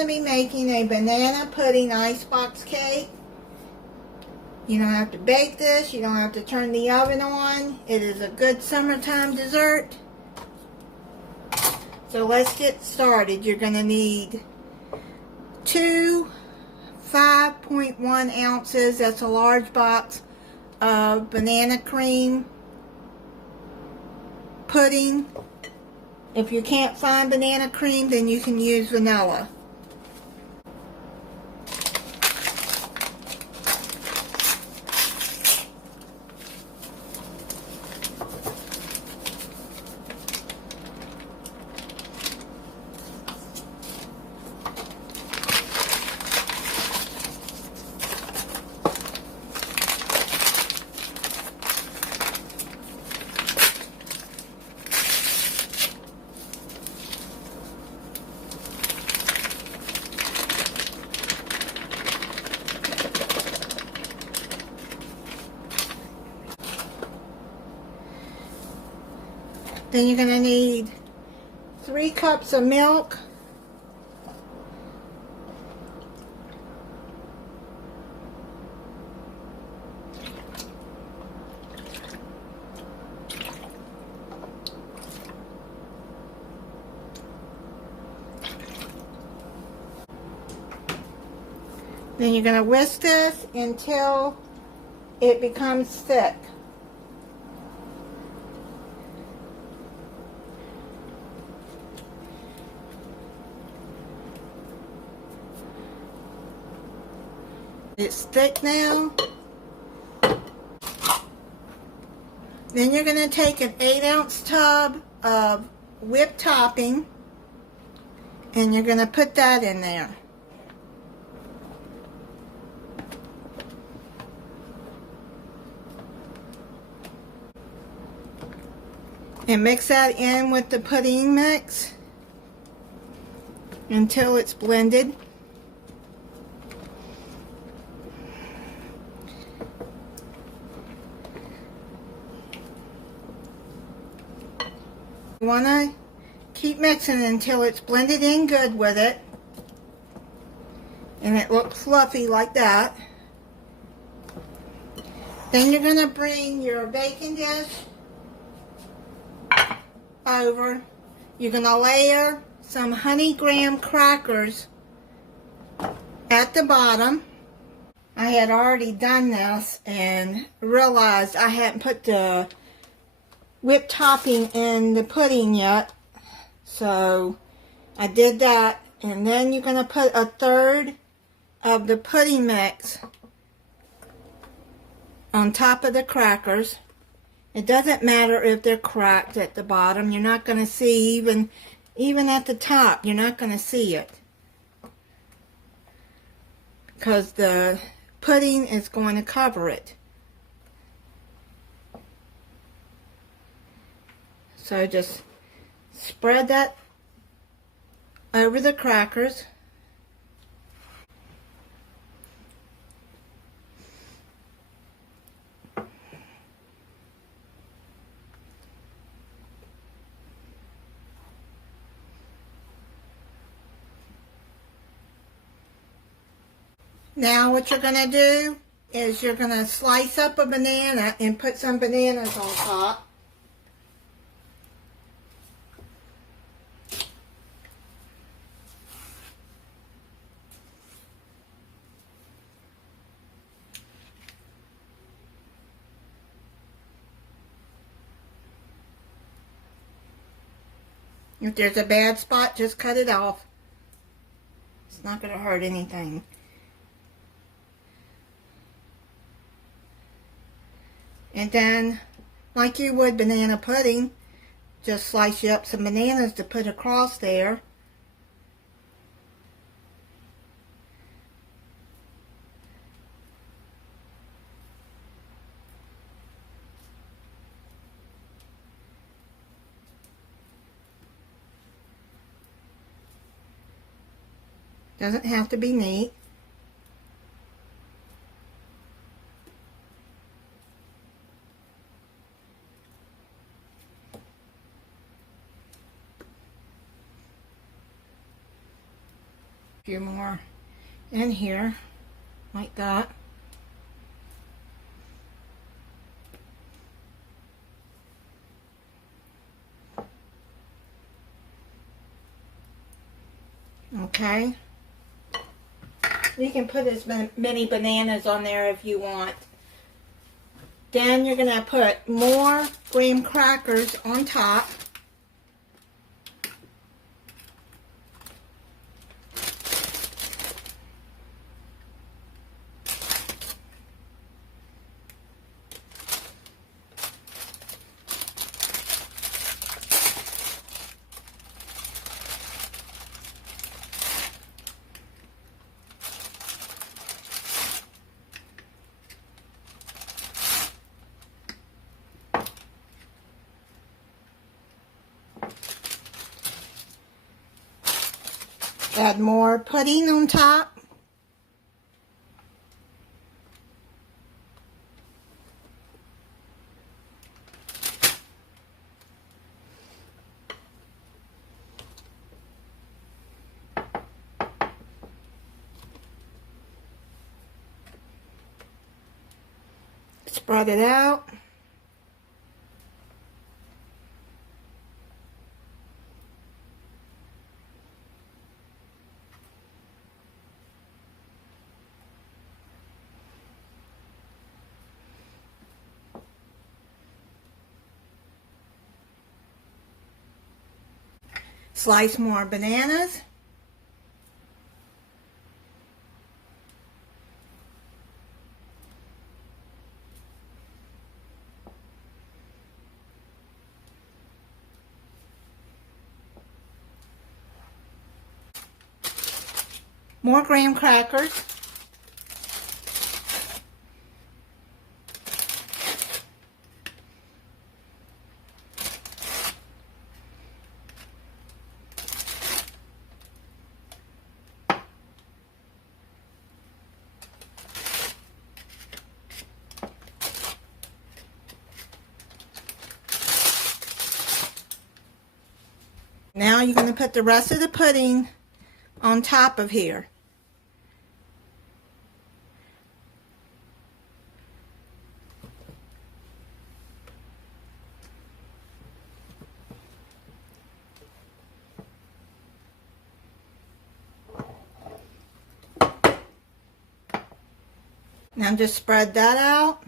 going to be making a banana pudding icebox cake. You don't have to bake this. You don't have to turn the oven on. It is a good summertime dessert. So let's get started. You're going to need 2 5.1 ounces, that's a large box, of banana cream pudding. If you can't find banana cream, then you can use vanilla. Then you're going to need 3 cups of milk, then you're going to whisk this until it becomes thick. It's thick now. Then you're going to take an 8-ounce tub of whipped topping and you're going to put that in there. And mix that in with the pudding mix until it's blended. You want to keep mixing until it's blended in good with it and it looks fluffy like that. Then you're going to bring your baking dish over. You're going to layer some honey graham crackers at the bottom. I had already done this and realized I hadn't put the whipped topping in the pudding yet, so I did that. And then you're going to put 1/3 of the pudding mix on top of the crackers. It doesn't matter if they're cracked at the bottom. You're not going to see, even at the top, you're not going to see it, because the pudding is going to cover it. So just spread that over the crackers. Now what you're going to do is you're going to slice up a banana and put some bananas on top. If there's a bad spot, just cut it off. It's not going to hurt anything. And then, like you would banana pudding, just slice you up some bananas to put across there. Doesn't have to be neat. A few more in here, like that. Okay. You can put as many bananas on there if you want. Then you're going to put more graham crackers on top. Add more pudding on top. Spread it out. Slice more bananas. More graham crackers. Now you're going to put the rest of the pudding on top of here. Now just spread that out.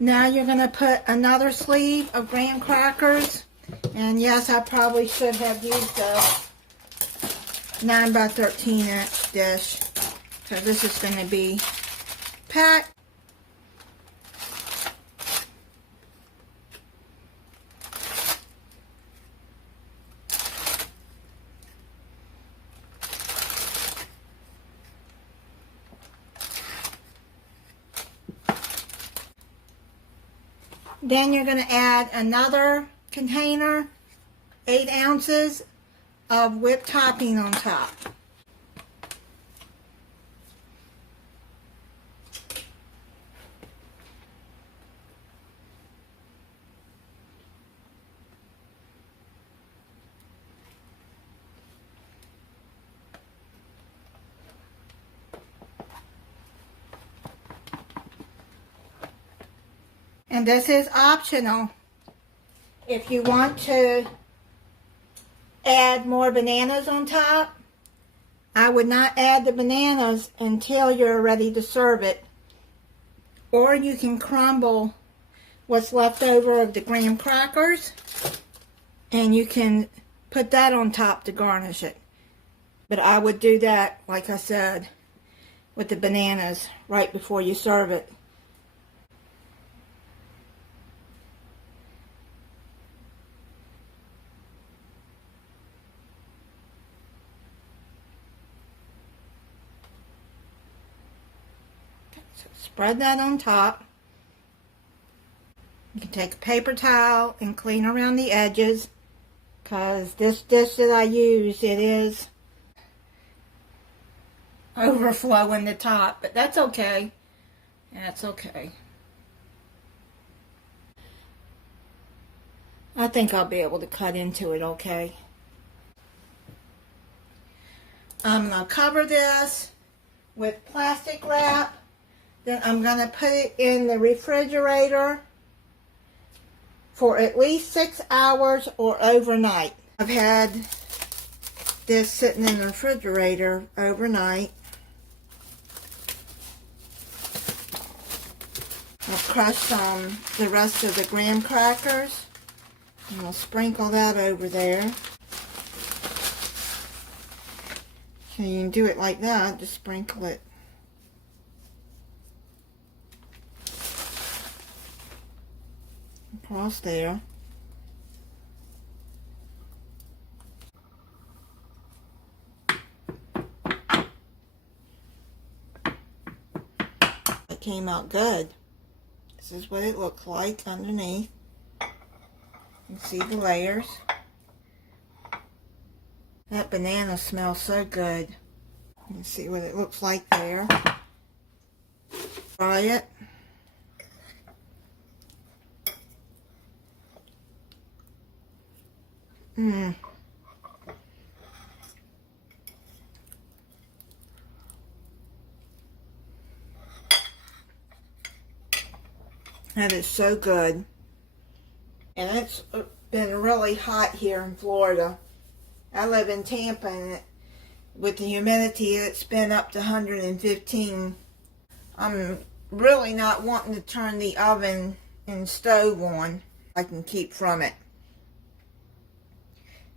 Now you're going to put another sleeve of graham crackers. And yes, I probably should have used a 9 by 13 inch dish, because this is going to be packed. Then you're going to add another container, 8 ounces of whipped topping on top. And this is optional. If you want to add more bananas on top, I would not add the bananas until you're ready to serve it. Or you can crumble what's left over of the graham crackers, and you can put that on top to garnish it. But I would do that, like I said, with the bananas right before you serve it. So spread that on top. You can take a paper towel and clean around the edges, because this dish that I use, it is overflow in the top, but that's okay. That's okay. I think I'll be able to cut into it okay. I'm going to cover this with plastic wrap. Then I'm going to put it in the refrigerator for at least 6 hours or overnight. I've had this sitting in the refrigerator overnight. I'll crush the rest of the graham crackers and we'll sprinkle that over there. So you can do it like that, just sprinkle it. Across there. It came out good. This is what it looks like underneath. You can see the layers. That banana smells so good. You can see what it looks like there. Try it. That is so good. And it's been really hot here in Florida. I live in Tampa, and with the humidity, it's been up to 115. I'm really not wanting to turn the oven and stove on. I can keep from it.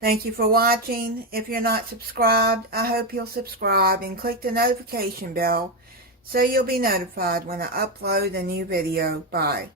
Thank you for watching. If you're not subscribed, I hope you'll subscribe and click the notification bell so you'll be notified when I upload a new video. Bye.